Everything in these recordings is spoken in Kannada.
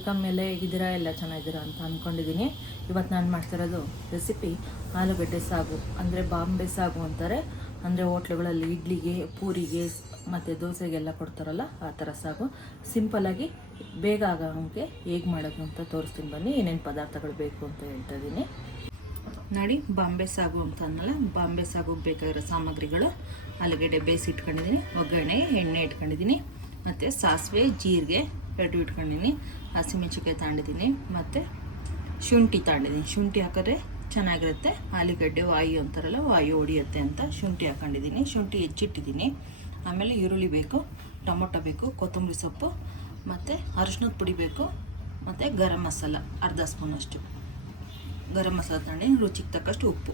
ವೆಲ್ಕಮ್. ಮೇಲೆ ಹೇಗಿದ್ದೀರಾ? ಎಲ್ಲ ಚೆನ್ನಾಗಿದ್ದೀರಾ ಅಂತ ಅಂದ್ಕೊಂಡಿದ್ದೀನಿ. ಇವತ್ತು ನಾನು ಮಾಡ್ತಿರೋದು ರೆಸಿಪಿ ಆಲೂಗಡ್ಡೆ ಸಾಗು, ಅಂದರೆ ಬಾಂಬೆ ಸಾಗು ಅಂತಾರೆ. ಅಂದರೆ ಹೋಟ್ಲುಗಳಲ್ಲಿ ಇಡ್ಲಿಗೆ, ಪೂರಿಗೆ ಮತ್ತು ದೋಸೆಗೆಲ್ಲ ಕೊಡ್ತಾರಲ್ಲ ಆ ಥರ ಸಾಗು. ಸಿಂಪಲ್ಲಾಗಿ ಬೇಗ ಆಗೋಂಗೆ ಹೇಗೆ ಮಾಡೋದು ಅಂತ ತೋರಿಸ್ತೀನಿ ಬನ್ನಿ. ಏನೇನು ಪದಾರ್ಥಗಳು ಬೇಕು ಅಂತ ಹೇಳ್ತಾ ಇದ್ದೀನಿ ನೋಡಿ. ಬಾಂಬೆ ಸಾಗು ಅಂತ ಅನ್ನಲ್ಲ, ಬಾಂಬೆ ಸಾಗುಗೆ ಬೇಕಾಗಿರೋ ಸಾಮಗ್ರಿಗಳು: ಆಲೂಗಡ್ಡೆ ಬೇಯಿಸಿ ಇಟ್ಕೊಂಡಿದ್ದೀನಿ, ಒಗ್ಗರಣೆ ಎಣ್ಣೆ ಇಟ್ಕೊಂಡಿದ್ದೀನಿ, ಮತ್ತು ಸಾಸಿವೆ ಜೀರಿಗೆ ಎರಡು ಇಟ್ಕೊಂಡಿದ್ದೀನಿ, ಹಸಿಮೆಣಸಿನ್ಕಾಯಿ ತಗೊಂಡಿದ್ದೀನಿ, ಮತ್ತು ಶುಂಠಿ ತಗೊಂಡಿದ್ದೀನಿ. ಶುಂಠಿ ಹಾಕಿದ್ರೆ ಚೆನ್ನಾಗಿರುತ್ತೆ. ಆಲೂಗಡ್ಡೆ ವಾಯು ಅಂತಾರಲ್ಲ, ವಾಯು ಹೊಡಿಯುತ್ತೆ ಅಂತ ಶುಂಠಿ ಹಾಕೊಂಡಿದ್ದೀನಿ. ಶುಂಠಿ ಹೆಚ್ಚಿಟ್ಟಿದ್ದೀನಿ. ಆಮೇಲೆ ಈರುಳ್ಳಿ ಬೇಕು, ಟೊಮೊಟೊ ಬೇಕು, ಕೊತ್ತಂಬರಿ ಸೊಪ್ಪು, ಮತ್ತು ಅರಿಶಿನದ ಪುಡಿ ಬೇಕು, ಮತ್ತು ಗರಂ ಮಸಾಲ ಅರ್ಧ ಸ್ಪೂನಷ್ಟು ಗರಂ ಮಸಾಲ ತಗೊಂಡು ರುಚಿಗೆ ತಕ್ಕಷ್ಟು ಉಪ್ಪು.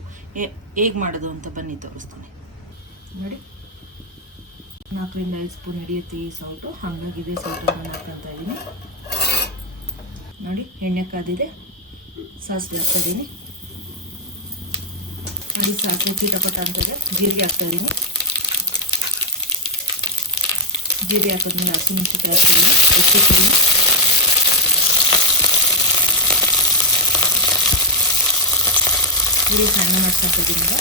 ಹೇಗೆ ಮಾಡೋದು ಅಂತ ಬನ್ನಿ ತೋರಿಸ್ತೀನಿ ನೋಡಿ. 4ರಿಂದ 5 ಸ್ಪೂನ್ ಹಿಡಿಯುತ್ತೆ ಈ ಸೌಟು, ಹಾಗಾಗಿ ಇದೇ ಸೌಟು ನಾನು ಹಾಕ್ಕೊತಾ ಇದ್ದೀನಿ ನೋಡಿ. ಎಣ್ಣೆ ಕಾದಿದೆ, ಸಾಸಿವೆ ಹಾಕ್ತಾಯಿದ್ದೀನಿ ನೋಡಿ. ಸಾಸಿವೆ ಚಿಟಪಟ ಅಂತದೆ. ಜೀರಿಗೆ ಹಾಕ್ತಾಯಿದ್ದೀನಿ. ಜೀರಿಗೆ ಹಾಕಿದ್ಮೇಲೆ ಹಸಿಮೆಣಸಿನ್ಕಾಯಿ ಹಾಕ್ತಾಯಿದ್ದೀನಿ, ಹೆಚ್ಚಿಟ್ಟಿದ್ದೀನಿ. ಉರಿ ಸಣ್ಣ ಮಾಡ್ಕೊತಿದ್ದೀನಿ.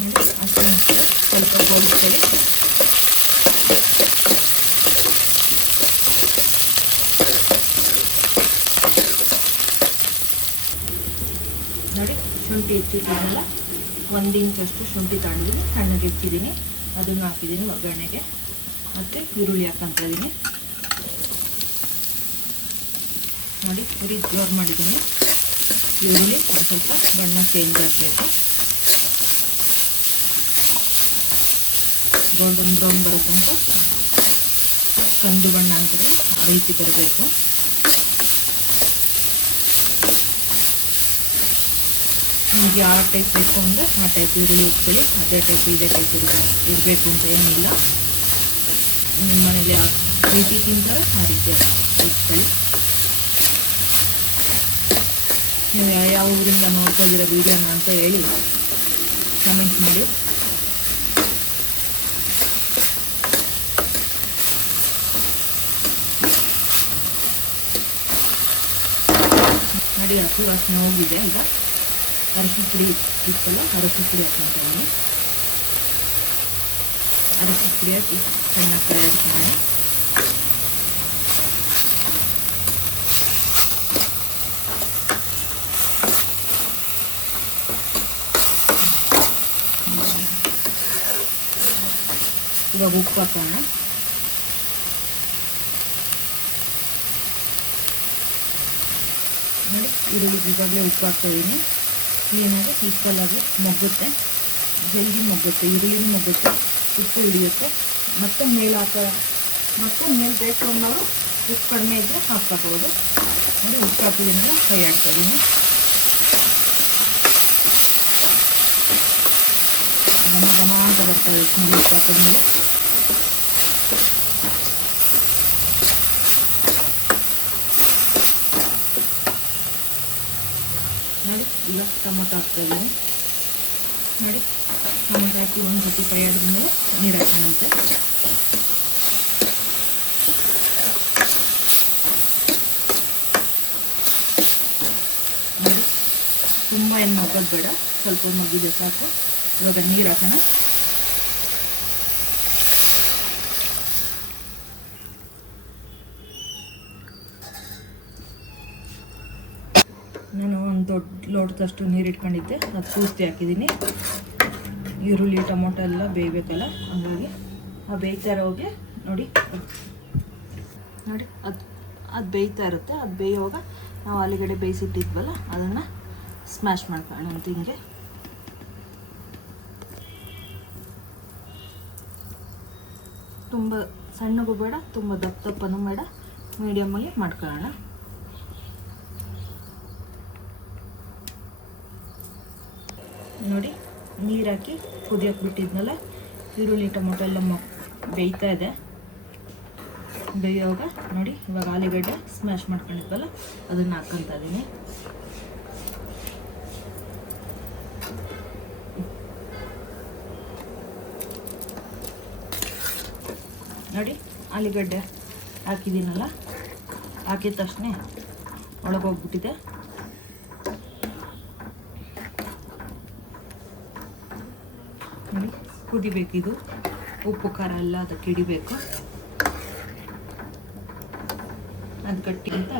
ಈಗ ಹಸಿಮೆಣಸಿನ್ಕಾಯಿ ಸ್ವಲ್ಪ ಗೋಳಿಸ್ಕೊಳ್ಳಿ. ನೋಡಿ, ಶುಂಠಿ ಹೆಚ್ಚಿಟ್ಟಿದ್ನಲ್ಲ, 1 ಇಂಚಷ್ಟು ಶುಂಠಿ ತಗೊಂಡಿದ್ದೀನಿ, ಸಣ್ಣಗೆ ಹೆಚ್ಚಿದ್ದೀನಿ. ಅದನ್ನು ಹಾಕಿದ್ದೀನಿ ಒಗ್ಗರಣೆಗೆ. ಮತ್ತು ಈರುಳ್ಳಿ ಹಾಕ್ಕೊತಾ ಇದ್ದೀನಿ ನೋಡಿ. ಉರಿ ಜೋರು ಮಾಡಿದ್ದೀನಿ. ಈರುಳ್ಳಿ ಒಂದು ಸ್ವಲ್ಪ ಬಣ್ಣ ಚೇಂಜ್ ಆಗಬೇಕು, ಗೋಲ್ಡನ್ ಬ್ರೌನ್ ಬರೋ ತನಕ, ಕಂದು ಬಣ್ಣ ಅಂತಂದರೆ ಆ ರೀತಿ ಬರಬೇಕು. ನಿಮಗೆ ಯಾವ ಟೈಪ್ ಬೇಕು ಅಂದರೆ ಆ ಟೈಪ್ ಈರುಳ್ಳಿ ಇಟ್ಕೊಳ್ಳಿ. ಅದೇ ಟೈಪ್ ಇದೇ ಟೈಪ್ ಇರಬೇಕು ಅಂತ ಏನಿಲ್ಲ. ನಿಮ್ಮ ಮನೇಲಿ ಯಾವ ರೀತಿ ತಿಂತಾರೋ ಆ ರೀತಿ ಇಟ್ಕೊಳ್ಳಿ. ನೀವು ಯಾವ ಊರಿಂದ ನೋಡ್ತಾ ಇದ್ದೀರ ವೀಡಿಯೋನ ಅಂತ ಹೇಳಿ ಕಮೆಂಟ್ ಮಾಡಿ. ನೋಡಿ, ಹಸಿ ವಾಸನೆ ಹೋಗಿದೆ. ಈಗ ಅರಿಶಿನ ಪುಡಿ ಇತ್ತಲ್ಲ, ಅರಿಶಿನ ಪುಡಿ ಹಾಕ್ಕೊತಾ ಇದ್ದೀನಿ. ಅರಿಶಿನ ಪುಡಿ ಹಾಕಿ ಚೆನ್ನಾಗಿ ಫ್ರೈ ಮಾಡ್ತೀನಿ. ಇವಾಗ ಉಪ್ಪು ಹಾಕೋಣ. ನೋಡಿ, ಈರುಳ್ಳಿ ಇವಾಗಲೇ ಉಪ್ಪು ಹಾಕ್ತಾಯಿದ್ದೀನಿ. ಕ್ಲೀನಾಗಿ ಈಕ್ವಲಾಗಿ ಮೊಗ್ಗುತ್ತೆ, ಜಲ್ದಿ ಮೊಗ್ಗುತ್ತೆ, ಈರುಳ್ಳಿನೂ ಮೊಗ್ಗುತ್ತೆ, ಉಪ್ಪು ಹಿಡಿಯುತ್ತೆ. ಮತ್ತೆ ಮತ್ತೆ ಮೇಲೆ ಬೇಕು ಅನ್ನೋರು ಉಪ್ಪು ಕಡಿಮೆ ಇದ್ದರೆ ಹಾಕ್ಕೋಬೋದು. ನೋಡಿ, ಉಪ್ಪು ಹಾಕಿದ್ದೀನಲ್ಲ, ಫ್ರೈ ಆಗ್ತಾಯಿದ್ದೀನಿ. ಘಮ ಅಂತ ಬರ್ತಾಯಿದೆ ಸ್ಮೆಲ್ ಉಪ್ಪು ಹಾಕಿದ್ಮೇಲೆ. ನೋಡಿ, ಈಗ ಟೊಮೊಟೊ ಹಾಕ್ತಾಯಿದ್ದೀನಿ. ನೋಡಿ, ಟೊಮೊಟೊ ಹಾಕಿ ಒಂದು ಸತಿ ಫ್ರೈ ಆದ್ಮೇಲೆ ನೀರು ಹಾಕೋಣಂತೆ. ನೋಡಿ, ತುಂಬ ಏನು ಮಗ್ಗೋದು ಬೇಡ, ಸ್ವಲ್ಪ ಮಗ್ಗಿದೆ ಸಾಕು. ಇವಾಗ ನೀರು ಹಾಕೋಣ. ನಾನು ಒಂದು ದೊಡ್ಡ ಲೋಟದಷ್ಟು ನೀರು ಇಟ್ಕೊಂಡಿದ್ದೆ, ಅದು ಪೂರ್ತಿ ಹಾಕಿದ್ದೀನಿ. ಈರುಳ್ಳಿ ಟೊಮೊಟೊ ಎಲ್ಲ ಬೇಯಬೇಕಲ್ಲ, ಹಾಗಾಗಿ ಆ ಬೇಯ್ತಾ ಇರೋಗೆ ನೋಡಿ ಅದು ಬೇಯ್ತಾ ಇರುತ್ತೆ. ಅದು ಬೇಯುವಾಗ ನಾವು ಆಲೂಗಡ್ಡೆ ಬೇಯಿಸಿಟ್ಟಿದ್ವಲ್ಲ ಅದನ್ನು ಸ್ಮ್ಯಾಶ್ ಮಾಡ್ಕೊಳ್ಳೋಣ ಅಂತ ಹಿಂಗೆ. ತುಂಬ ಸಣ್ಣಗೂ ಬೇಡ, ತುಂಬ ದಪ್ಪನೂ ಬೇಡ, ಮೀಡಿಯಮಲ್ಲಿ ಮಾಡ್ಕೊಳ್ಳೋಣ. ನೋಡಿ, ನೀರು ಹಾಕಿ ಕುದಿಯೋಕೆ ಬಿಟ್ಟಿದ್ನಲ್ಲ, ಈರುಳ್ಳಿ ಟೊಮೊಟೊ ಎಲ್ಲ ಬೇಯ್ತಾ ಇದೆ. ಬೇಯುವಾಗ ನೋಡಿ, ಇವಾಗ ಆಲೂಗಡ್ಡೆ ಸ್ಮ್ಯಾಶ್ ಮಾಡ್ಕೊಂಡಿದ್ವಲ್ಲ ಅದನ್ನು ಹಾಕ್ಕೊತಾ ಇದ್ದೀನಿ. ನೋಡಿ ಆಲೂಗಡ್ಡೆ ಹಾಕಿದ್ದೀನಲ್ಲ, ಹಾಕಿದ ತಕ್ಷಣ ಒಳಗೋಗ್ಬಿಟ್ಟಿದೆ. ನೋಡಿ ಕುದಿಬೇಕಿದು, ಉಪ್ಪು ಖಾರ ಎಲ್ಲ ಅದಕ್ಕೆ ಹಿಡಿಬೇಕು. ಅದು ಗಟ್ಟಿ ಅಂತ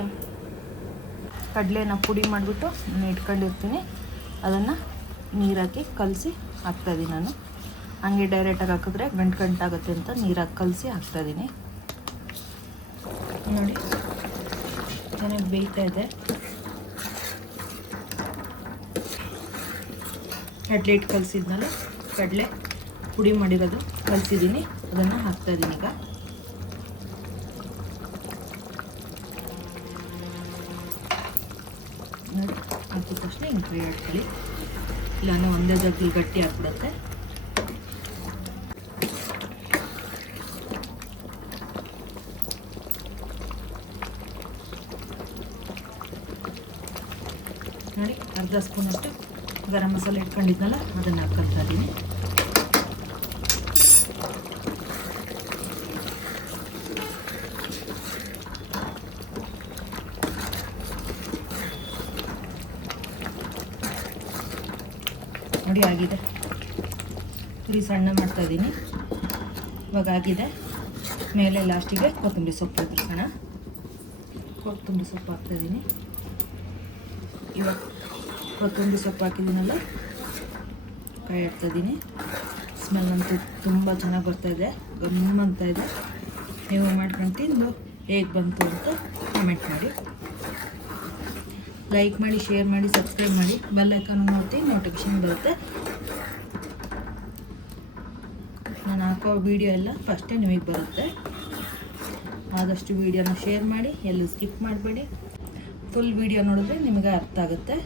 ಕಡಲೆನ ಪುಡಿ ಮಾಡಿಬಿಟ್ಟು ನಾನು ಇಟ್ಕೊಂಡಿರ್ತೀನಿ, ಅದನ್ನು ನೀರಾಕಿ ಕಲಸಿ ಹಾಕ್ತಾಯಿದ್ದೀನಿ. ನಾನು ಹಂಗೆ ಡೈರೆಕ್ಟಾಗಿ ಹಾಕಿದ್ರೆ ಗಂಟಾಗುತ್ತೆ ಅಂತ ನೀರಾಗಿ ಕಲಸಿ ಹಾಕ್ತಾಯಿದ್ದೀನಿ. ನೋಡಿ ಚೆನ್ನಾಗಿ ಬೇಯ್ತಾ ಇದೆ. ಕಡಲೆ ಹಿಟ್ಟು ಕಲಸಿದ್ನಲ್ಲ, ಕಡಲೆ ಪುಡಿ ಮಾಡಿರೋದು ಕಲಸಿದ್ದೀನಿ, ಅದನ್ನು ಹಾಕ್ತಾಯಿದ್ದೀನಿ ಈಗ. ನೋಡಿ ಹಾಕಿದ ತಕ್ಷಣ ಹಿಂಗೆ ಫ್ರೈ ಹಾಕ್ಕೊಳ್ಳಿ, ಇಲ್ಲಾಂದರೆ ಒಂದೇ ಜಗ್ಗಲ್ಲಿ ಗಟ್ಟಿ ಹಾಕ್ಬಿಡುತ್ತೆ. ನೋಡಿ ಅರ್ಧ ಸ್ಪೂನಷ್ಟು ಗರಂ ಮಸಾಲೆ ಇಟ್ಕೊಂಡಿದ್ನಲ್ಲ, ಅದನ್ನು ಹಾಕ್ಕೊಳ್ತಾ ಇದ್ದೀನಿ. ನೋಡಿ ಆಗಿದೆ, ಪುರಿ ಸಣ್ಣ ಮಾಡ್ತಾಯಿದ್ದೀನಿ. ಇವಾಗ ಆಗಿದೆ. ಮೇಲೆ ಲಾಸ್ಟಿಗೆ ಕೊತ್ತಂಬರಿ ಸೊಪ್ಪು ಹಾಕಿಸೋಣ. ಕೊತ್ತಂಬರಿ ಸೊಪ್ಪು ಹಾಕ್ತಾಯಿದ್ದೀನಿ. ಇವಾಗ ಕೊತ್ತಂಬರಿ ಸೊಪ್ಪು ಹಾಕಿದ್ದೀನಲ್ಲ, ಕಾಯಿ ಹಾಕ್ತಾಯಿದ್ದೀನಿ. ಸ್ಮೆಲ್ ಅಂತೂ ತುಂಬ ಚೆನ್ನಾಗಿ ಬರ್ತಾಯಿದೆ, ಗಮ್ ಅಂತ ಇದೆ. ನೀವು ಮಾಡ್ಕೊಂಡು ತಿಂದು ಹೇಗೆ ಬಂತು ಅಂತ ಕಮೆಂಟ್ ಮಾಡಿ, ಲೈಕ್ ಮಾಡಿ, ಶೇರ್ ಮಾಡಿ, ಸಬ್ಸ್ಕ್ರೈಬ್ ಮಾಡಿ. ಬೆಲ್ ಐಕಾನ್ ಒತ್ತಿ ನೋಟಿಫಿಕೇಶನ್ ಬರುತ್ತೆ. ನಾನು ಹಾಕೋ ವೀಡಿಯೋ ಎಲ್ಲ ಫಸ್ಟೇ ನಿಮಗೆ ಬರುತ್ತೆ. ಆದಷ್ಟು ವೀಡಿಯೋನ ಶೇರ್ ಮಾಡಿ, ಎಲ್ಲೂ ಸ್ಕಿಪ್ ಮಾಡಬೇಡಿ. ಫುಲ್ ವೀಡಿಯೋ ನೋಡಿದ್ರೆ ನಿಮಗೆ ಅರ್ಥ ಆಗುತ್ತೆ.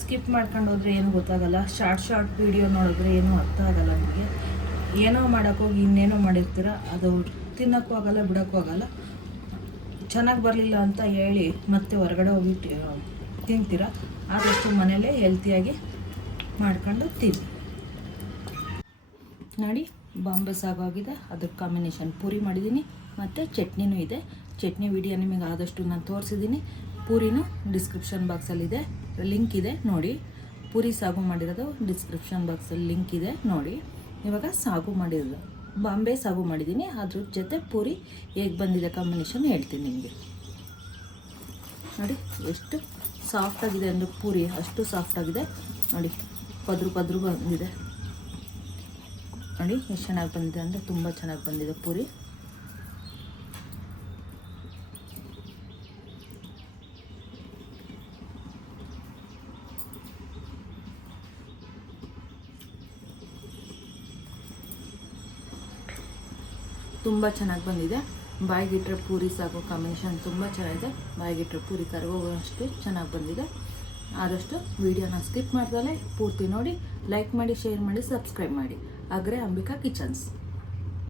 ಸ್ಕಿಪ್ ಮಾಡ್ಕೊಂಡು ಹೋದರೆ ಏನು ಗೊತ್ತಾಗಲ್ಲ. ಶಾರ್ಟ್ ವೀಡಿಯೋ ನೋಡಿದ್ರೆ ಏನೂ ಅರ್ಥ ಆಗಲ್ಲ ನಿಮಗೆ. ಏನೋ ಮಾಡೋಕ್ಕೋಗಿ ಇನ್ನೇನೋ ಮಾಡಿರ್ತೀರ, ಅದು ತಿನ್ನೋಕ್ಕೂ ಆಗಲ್ಲ, ಬಿಡೋಕ್ಕೂ ಆಗಲ್ಲ. ಚೆನ್ನಾಗಿ ಬರಲಿಲ್ಲ ಅಂತ ಹೇಳಿ ಮತ್ತೆ ಹೊರಗಡೆ ಹೋಗಿ ತಿಂತೀರ. ಆದಷ್ಟು ಮನೇಲೇ ಹೆಲ್ತಿಯಾಗಿ ಮಾಡ್ಕೊಂಡು ತಿನ್ನಿ. ನೋಡಿ ಬಾಂಬೆ ಸಾಗು ಆಗಿದೆ. ಅದ್ರ ಕಾಂಬಿನೇಷನ್ ಪೂರಿ ಮಾಡಿದ್ದೀನಿ ಮತ್ತು ಚಟ್ನಿನೂ ಇದೆ. ಚಟ್ನಿ ವಿಡಿಯೋ ನಿಮಗೆ ಆದಷ್ಟು ನಾನು ತೋರಿಸಿದ್ದೀನಿ. ಪೂರಿನೂ ಡಿಸ್ಕ್ರಿಪ್ಷನ್ ಬಾಕ್ಸಲ್ಲಿದೆ, ಲಿಂಕ್ ಇದೆ ನೋಡಿ. ಪೂರಿ ಸಾಗು ಮಾಡಿರೋದು ಡಿಸ್ಕ್ರಿಪ್ಷನ್ ಬಾಕ್ಸಲ್ಲಿ ಲಿಂಕ್ ಇದೆ ನೋಡಿ. ಇವಾಗ ಸಾಗು ಮಾಡಿರೋದು ಬಾಂಬೆ ಸಾಗು ಮಾಡಿದ್ದೀನಿ, ಅದ್ರ ಜೊತೆ ಪೂರಿ ಹೇಗೆ ಬಂದಿದೆ ಕಾಂಬಿನೇಷನ್ ಹೇಳ್ತೀನಿ ನಿಮಗೆ. ನೋಡಿ ಎಷ್ಟು ಸಾಫ್ಟಾಗಿದೆ ಅಂದರೆ ಪೂರಿ ಅಷ್ಟು ಸಾಫ್ಟಾಗಿದೆ. ನೋಡಿ ಪದ್ರು ಬಂದಿದೆ. ನೋಡಿ ಎಷ್ಟು ಚೆನ್ನಾಗಿ ಬಂದಿದೆ ಅಂದರೆ ತುಂಬ ಚೆನ್ನಾಗಿ ಬಂದಿದೆ ಪೂರಿ. ತುಂಬ ಚೆನ್ನಾಗಿ ಬಂದಿದೆ. ಬಾಯಿಗಿಟ್ರೆ ಪೂರಿ ಸಾಗು ಕಾಂಬಿನೇಷನ್ ತುಂಬ ಚೆನ್ನಾಗಿದೆ. ಬಾಯಿಗಿಟ್ರೆ ಪೂರಿ ಕರಗೋಷ್ಟು ಚೆನ್ನಾಗಿ ಬಂದಿದೆ. ಆದಷ್ಟು ವೀಡಿಯೋನ ಸ್ಕಿಪ್ ಮಾಡ್ದಲೇ ಪೂರ್ತಿ ನೋಡಿ, ಲೈಕ್ ಮಾಡಿ, ಶೇರ್ ಮಾಡಿ, ಸಬ್ಸ್ಕ್ರೈಬ್ ಮಾಡಿ. ಅಗ್ರೆ ಅಂಬಿಕಾ ಕಿಚನ್ಸ್.